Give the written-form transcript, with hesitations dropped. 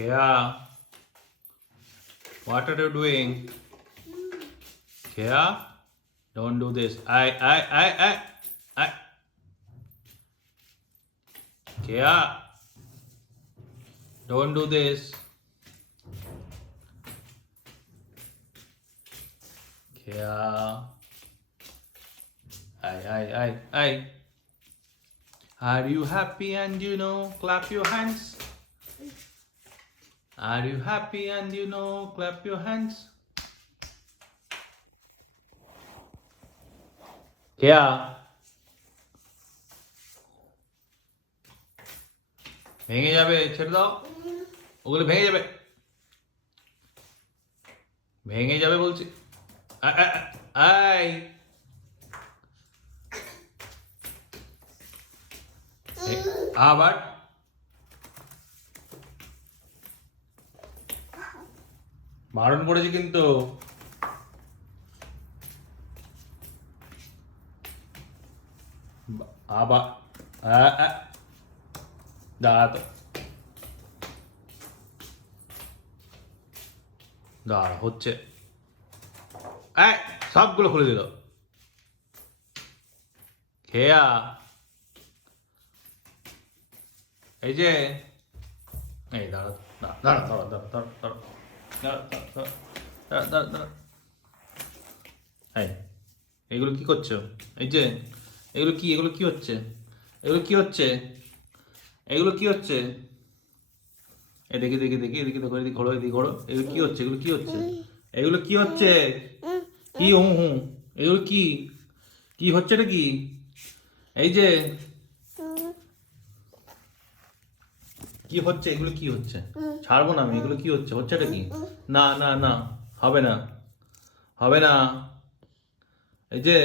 Kea, what are you doing? Kea, don't do this. I. Kea, don't do this. Kea, I. Are you happy and you know, clap your hands? Are you happy and you know, clap your hands? Kea, ভেঙে যাবে, ছেড়ে দাও, ওগুলো ভেঙে যাবে, ভেঙে যাবে বলছি। আই আবার বারণ করেছি কিন্তু। আবার দাঁড়া তো, দাঁড়া হচ্ছে, সবগুলো খুলে দিল। খেয়া, এই যে, এই দাঁড়া দাঁড়া দাঁড়া দাঁড়া দাঁড়া দাঁড়া দাঁড়া দাঁড়া দাঁড়া, এই এগুলো কি করছো? এই যে এগুলো কি, এগুলো কি হচ্ছে? এগুলো কি হচ্ছে? এগুলো কি হচ্ছে? এই দেখি দেখি দেখি, এদিকে দেখো, এদিকে ঘোরো, এদিকে ঘোরো। এগুলো কি হচ্ছে? এগুলো কি হচ্ছে? এগুলো কি হচ্ছে? কি হুঁ, এগুলো কি, কি হচ্ছে এটা কি? এই যে কি হচ্ছে? এগুলো কি হচ্ছে? ছাড়বো না আমি। এগুলো কি হচ্ছে? হচ্ছে এটা কি? না না না, হবে না, হবে না। এই যে